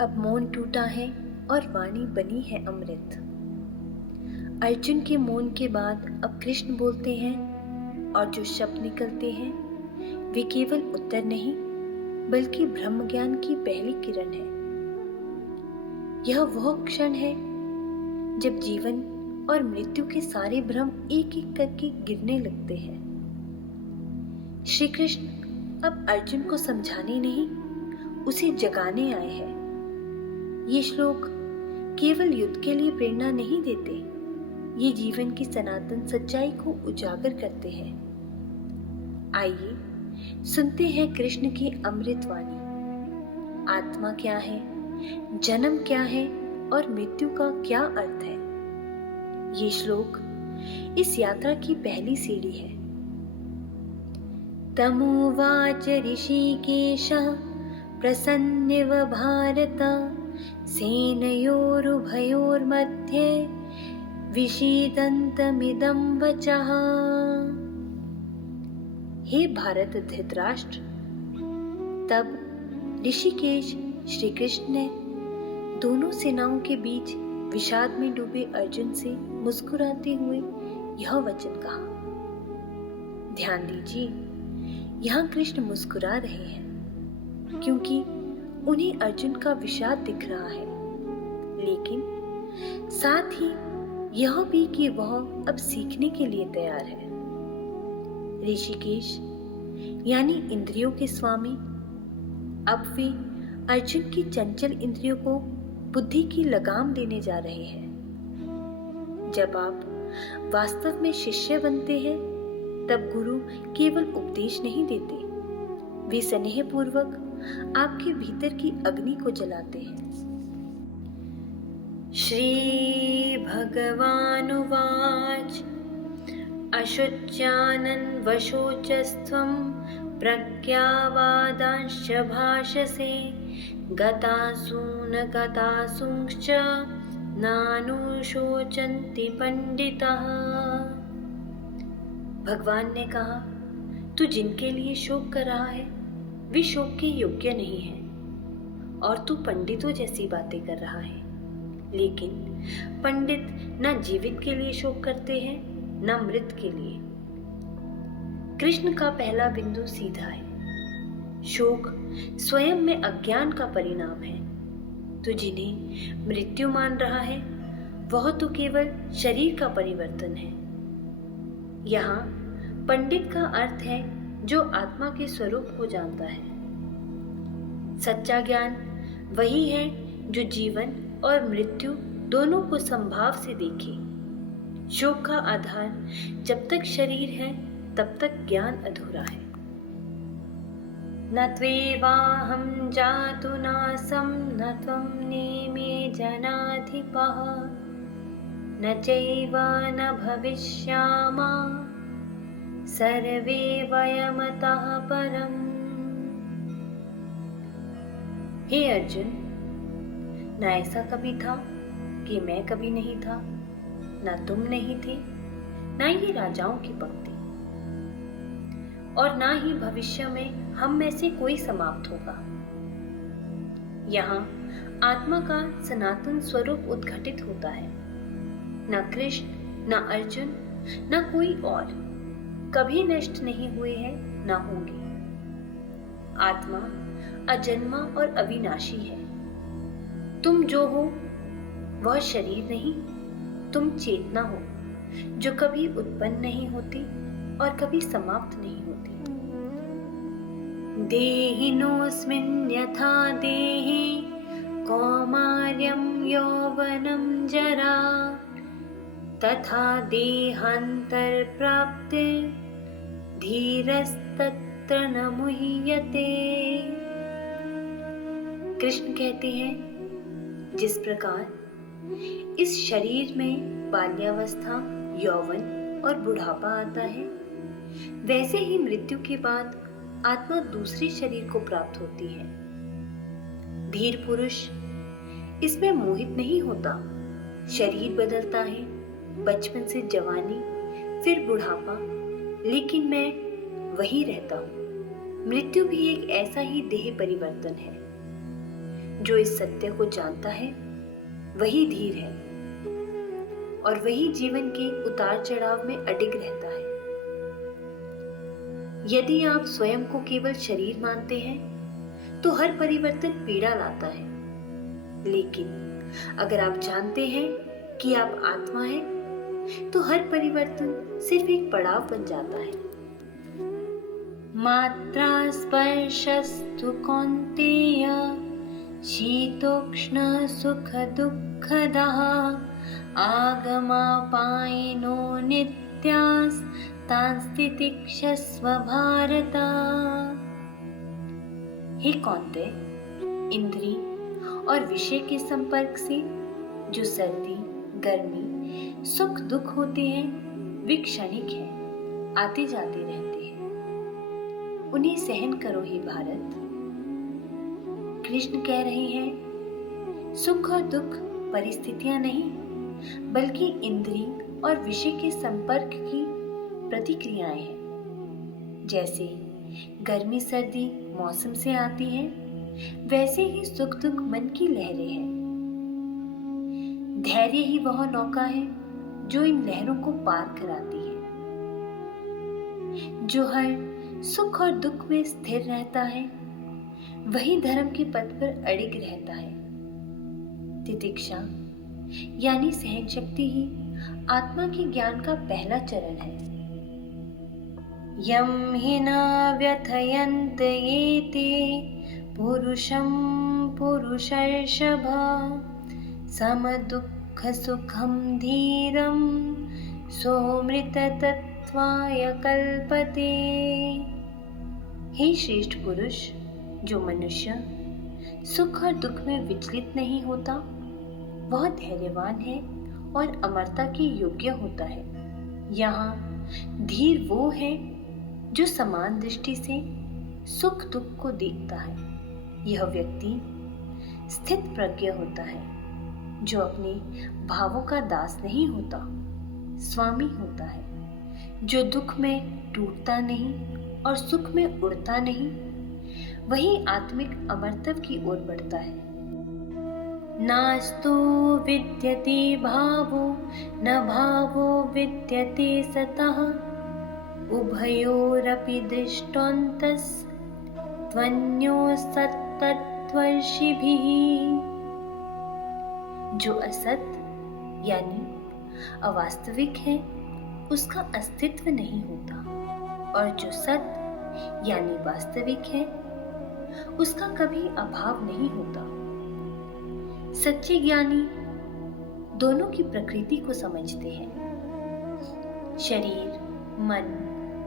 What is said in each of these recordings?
अब मौन टूटा है और वाणी बनी है अमृत। अर्जुन के मौन के बाद अब कृष्ण बोलते हैं और जो शब्द निकलते हैं वे केवल उत्तर नहीं बल्कि ब्रह्म ज्ञान की पहली किरण है। यह वह क्षण है जब जीवन और मृत्यु के सारे भ्रम एक एक करके गिरने लगते हैं। श्री कृष्ण अब अर्जुन को समझाने नहीं उसे जगाने आए हैं। ये श्लोक केवल युद्ध के लिए प्रेरणा नहीं देते, ये जीवन की सनातन सच्चाई को उजागर करते हैं। आइए सुनते हैं कृष्ण की अमृत वाणी। आत्मा क्या है, जन्म क्या है और मृत्यु का क्या अर्थ है। ये श्लोक इस यात्रा की पहली सीढ़ी है। तमुवाच ऋषिकेशः प्रसन्निव भारत सेनयोरुभयोर्मध्ये विषीदन्तमिदं वचः। हे भारत धृतराष्ट्र, तब ऋषिकेश श्री कृष्ण ने दोनों सेनाओं के बीच विषाद में डूबे अर्जुन से मुस्कुराते हुए यह वचन कहा। ध्यान दीजिए, यहाँ कृष्ण मुस्कुरा रहे हैं क्योंकि उन्हें अर्जुन का विषाद दिख रहा है, लेकिन साथ ही यह भी कि वह अब सीखने के लिए तैयार है। ऋषिकेश यानी इंद्रियों के स्वामी अब वे अर्जुन की चंचल इंद्रियों को बुद्धि की लगाम देने जा रहे हैं। जब आप वास्तव में शिष्य बनते हैं तब गुरु केवल उपदेश नहीं देते, वे स्नेहपूर्वक आपके भीतर की अग्नि को जलाते हैं। श्री भगवानुवाच अशुच्यानन् वशोचस्त्वं प्रज्ञावादांश्च भाषसे गतासून गतासूंश्च नानुशोचन्ति पंडितः। भगवान ने कहा, तू जिनके लिए शोक कर रहा है वे शोक के योग्य नहीं है और तू पंडितों जैसी बातें कर रहा है। लेकिन पंडित न जीवित के लिए शोक करते हैं न मृत के लिए। कृष्ण का पहला बिंदु सीधा है। शोक स्वयं में अज्ञान का परिणाम है। तो जिन्हें मृत्यु मान रहा है वह तो केवल शरीर का परिवर्तन है। यहाँ पंडित का अर्थ है जो आत्मा के स्वरूप को जानता है। सच्चा ज्ञान वही है जो जीवन और मृत्यु दोनों को संभाव से देखे। शोक का आधार जब तक शरीर है तब तक ज्ञान अधूरा है। न त्वेवाहं जातु नासं न त्वं नेमे जनाधिपः न चैव न भविष्यामः सर्वे वयमतः परम्। हे अर्जुन, न ऐसा कभी था कि मैं कभी नहीं था, न तुम नहीं थे, न ये राजाओं की पंक्ति, और न ही भविष्य में हम में से कोई समाप्त होगा। यहाँ आत्मा का सनातन स्वरूप उद्घटित होता है। न कृष्ण, न अर्जुन, न कोई और कभी नष्ट नहीं हुए हैं, न होंगे। आत्मा अजन्मा और अविनाशी है। तुम जो हो वह शरीर नहीं, तुम चेतना हो जो कभी उत्पन्न नहीं होती और कभी समाप्त नहीं होती। देहिनोऽस्मिन् यथा देहे कौमार्यं यौवनं जरा तथा देहांतर प्राप्ते धीरस्तत्र न मुह्यते। कृष्ण कहते हैं, जिस प्रकार इस शरीर में बाल्यावस्था, यौवन और बुढ़ापा आता है, वैसे ही मृत्यु के बाद आत्मा दूसरे शरीर को प्राप्त होती है। धीर पुरुष इसमें मोहित नहीं होता। शरीर बदलता है, बचपन से जवानी, फिर बुढ़ापा, लेकिन मैं वही रहता हूँ। मृत्यु भी एक ऐसा ही देह परिवर्तन है। जो इस सत्य को जानता है वही धीर है और वही जीवन के उतार चढ़ाव में अडिग रहता है। यदि आप स्वयं को केवल शरीर मानते हैं तो हर परिवर्तन पीड़ा लाता है, लेकिन अगर आप जानते हैं कि आप आत्मा हैं तो हर परिवर्तन सिर्फ एक पड़ाव बन जाता है। मात्रा स्पर्शस्तु कौन्तेय शीतोष्ण सुख दुःखदः आगमापायिनो नित्यास् तांस्तितिक्षस्व भारत। हे कौन्तेय, इंद्री और विषय के संपर्क से जो सर्दी, गर्मी, सुख दुख होते हैं वे क्षणिक हैं, आते जाते रहते हैं। उन्हें सहन करो हे भारत। कृष्ण कह रहे हैं, सुख और दुख परिस्थितियां नहीं बल्कि इंद्री और विषय के संपर्क की प्रतिक्रियाएं हैं। जैसे गर्मी सर्दी मौसम से आती है, वैसे ही सुख दुख मन की लहरें हैं। धैर्य ही वह नौका है जो इन लहरों को पार कराती है। जो हर सुख और दुख में स्थिर रहता है वही धर्म के पथ पर अडिग रहता है। तितिक्षा यानी सहन शक्ति ही आत्मा के ज्ञान का पहला चरण है। यम हि न व्यथयन्त येते पुरुषं पुरुषर्षभ सम दुःख सुखम धीरम सोमृत तत्वाय कल्पते। हे श्रेष्ठ पुरुष, जो मनुष्य सुख और दुख में विचलित नहीं होता वह धैर्यवान है और अमरता के योग्य होता है। यहाँ धीर वो है जो समान दृष्टि से सुख दुख को देखता है। यह व्यक्ति स्थित प्रज्ञ होता है जो अपने भावों का दास नहीं होता, स्वामी होता है, जो दुख में टूटता नहीं और सुख में उड़ता नहीं, वही आत्मिक अमरत्व की ओर बढ़ता है। नास्तु विद्यते भावो न भावो विद्यते सतः उभयोरपि दृष्टोऽन्तस् त्वन्योस्तत्तत्वर्षिभिः। जो असत यानी अवास्तविक है उसका अस्तित्व नहीं होता, और जो सत यानी वास्तविक है उसका कभी अभाव नहीं होता। सच्चे ज्ञानी दोनों की प्रकृति को समझते हैं। शरीर, मन,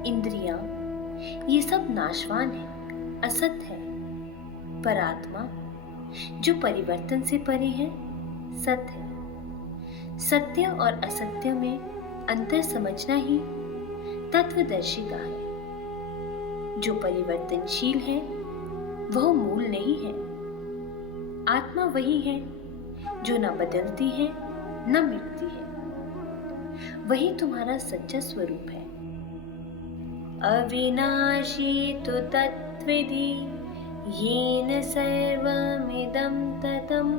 इंद्रियां ये सब नाशवान है, असत है, पर आत्मा जो परिवर्तन से परे है सत है। सत्य और असत्य में अंतर समझना ही तत्वदर्शिता है। जो परिवर्तनशील है वह मूल नहीं है। आत्मा वही है जो न बदलती है न मिटती है। वही तुम्हारा सच्चा स्वरूप है। अविनाशी तु तत्विधि येन सर्वमिदं ततं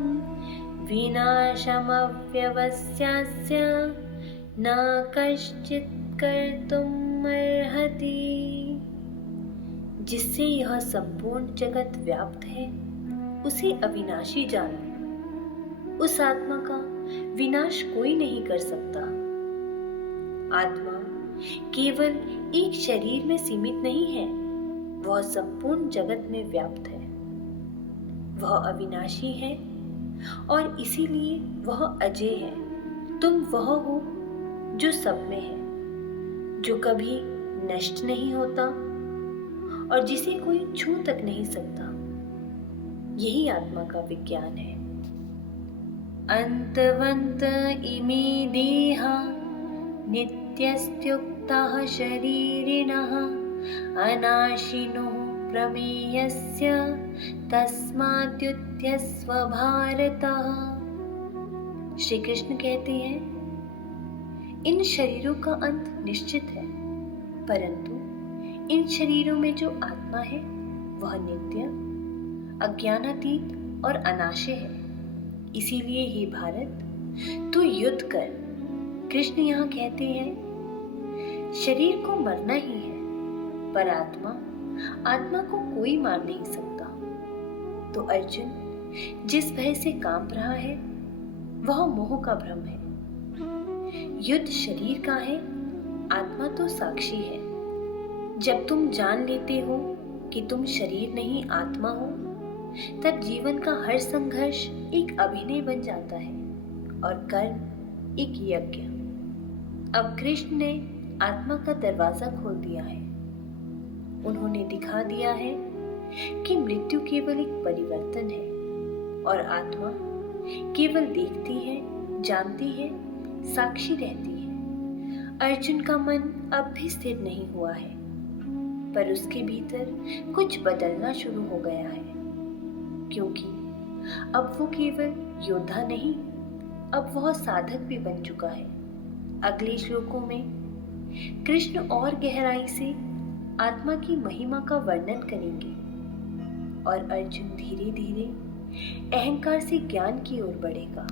विनाशमव्यवस्यास्य न कश्चित् कर्तुम् अर्हति। जिससे यह संपूर्ण जगत व्याप्त है उसे अविनाशी जानो। उस आत्मा का विनाश कोई नहीं कर सकता। आत्मा केवल एक शरीर में सीमित नहीं है, वह संपूर्ण जगत में व्याप्त है। वह अविनाशी है और इसीलिए वह अजय है। तुम वह हो जो सब में है, जो कभी नष्ट नहीं होता और जिसे कोई छू तक नहीं सकता। यही आत्मा का विज्ञान है। अंतवंत इमे देहा नित्यस्त्युक्ताः शरीरिणः अनाशिनो प्रमेयस्य तस्माद्युध्यस्व भारत। श्री कृष्ण कहते हैं, इन शरीरों का अंत निश्चित है, परंतु इन शरीरों में जो आत्मा है वह नित्य, अज्ञानातीत और अनाशय है। इसीलिए हे भारत, तू युद्ध कर। कृष्ण यहाँ कहते हैं शरीर को मरना ही है, पर आत्मा को कोई मार नहीं सकता। तो अर्जुन जिस भय से कांप रहा है वह मोह का भ्रम है। युद्ध शरीर का है, आत्मा तो साक्षी है। जब तुम जान लेते हो कि तुम शरीर नहीं आत्मा हो, तब जीवन का हर संघर्ष एक अभिनय बन जाता है और कर्म एक यज्ञ। अब कृष्ण ने आत्मा का दरवाजा खोल दिया है। उन्होंने दिखा दिया है कि मृत्यु केवल एक परिवर्तन है और आत्मा केवल देखती है, जानती है, साक्षी रहती है। अर्जुन का मन अब भी स्थिर नहीं हुआ है, पर उसके भीतर कुछ बदलना शुरू हो गया है, क्योंकि अब वो केवल योद्धा नहीं, अब वह साधक भी बन चुका है। अगले श्लोकों में कृष्ण और गहराई से आत्मा की महिमा का वर्णन करेंगे और अर्जुन धीरे धीरे अहंकार से ज्ञान की ओर बढ़ेगा।